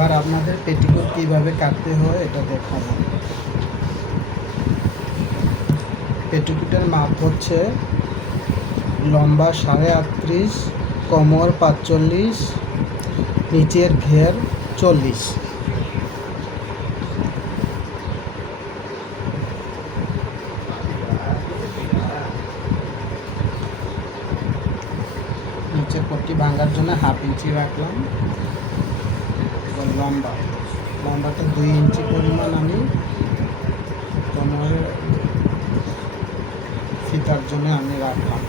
এবার আপনাদের পেটিকোট কীভাবে কাটতে হয় এটা দেখাবো। পেটিকোটের মাপ হচ্ছে লম্বা 38.5, কোমর 45, নিচের ঘের 40। নিচের পট্টি ভাঙার জন্য 1/2 ইঞ্চি রাখলাম। লম্বাটা 2 ইঞ্চি পরিমাণ আমি কোমরের ফিতার জন্য আমি রাখলাম।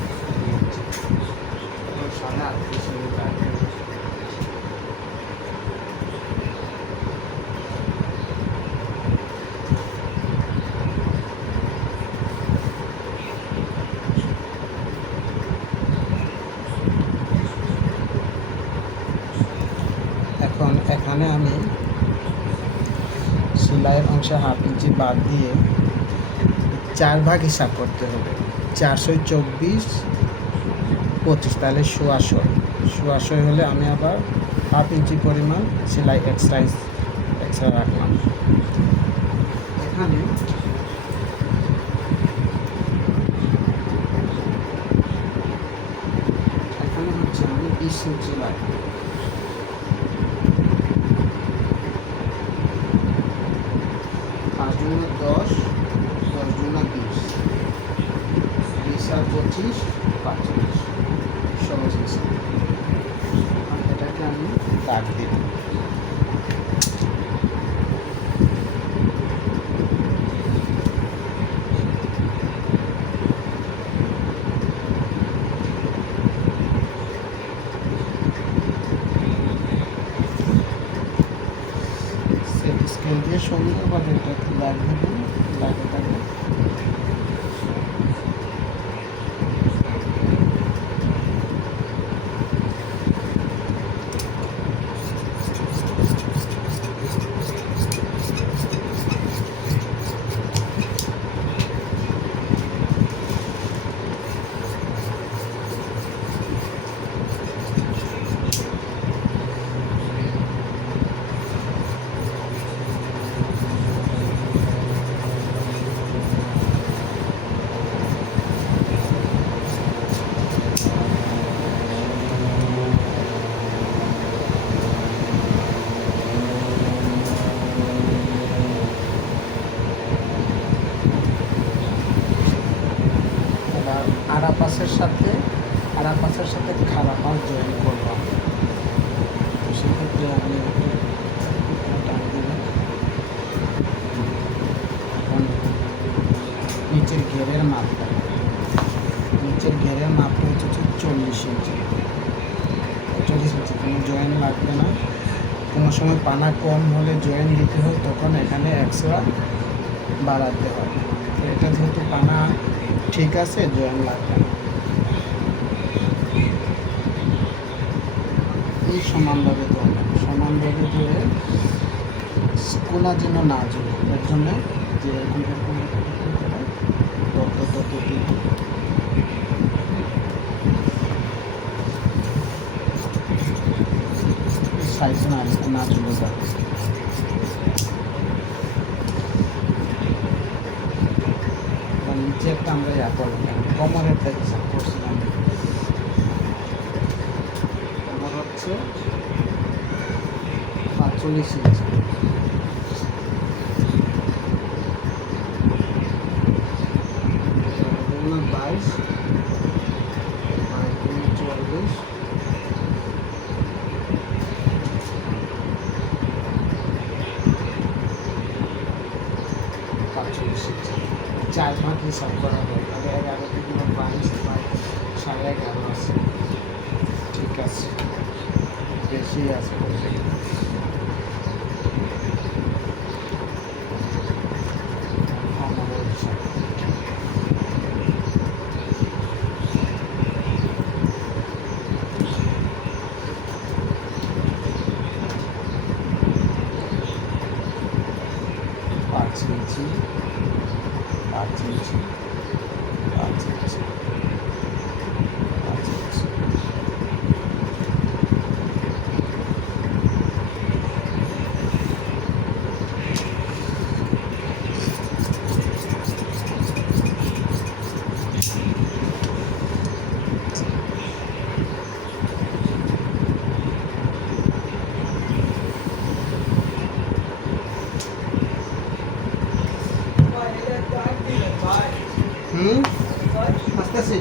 এখন এখানে আমি সেলাইয়ের অংশে 1/2 ইঞ্চি বাদ দিয়ে 4 ভাগ হিসাব করতে হবে। 424, 25, তাহলে 16 হলে আমি আবার 1/2 ইঞ্চি পরিমাণ সেলাই এক্সট্রা রাখলাম। এখানে হচ্ছে আমি 20 ইঞ্চি রাখবো। 5 × 10, 10 × 20, 20 আর 25, 45, 16 ইঞ্চি। এটাকে আমি দাগ দিব। স্কেল দিয়ে সুন্দরভাবে এটাকে দাগ দেবেন। দাগে দাগে আড়া পাশের সাথে খাড়া পাশ জয়েন করলাম। তো সেক্ষেত্রে আমি টান দিলাম। এখন নিচের ঘেরের মাপটা হচ্ছে 40 ইঞ্চি। 40 ইঞ্চি কোনো জয়েন লাগবে না। কোনো সময় পানা কম হলে জয়েন দিতে হয়, তখন এখানে এক্সট্রা বাড়াতে হয়। তো এটা যেহেতু পানা ঠিক আছে, জয়েন লাগবে না। এই সমানভাবে ধরে কোনা যেন না জড়ে, এর জন্য যে এরকম সাইজ না জুড়ে যাবে। নিচে একটা আমরা করলাম, কোমরেরটা হিসাব করছিলাম। কোমর হচ্ছে 45 ইঞ্চি। 22, 40, 45 ইঞ্চি। 4 ভাগ হিসাব করা হয়, তাহলে 11 থেকে 22, 11.5 আছে। ঠিক আছে, বেশি আছে। ইঞ্চি 5 ইঞ্চি 5 ইঞ্চি 5 ইঞ্চি। হুম আসতেছি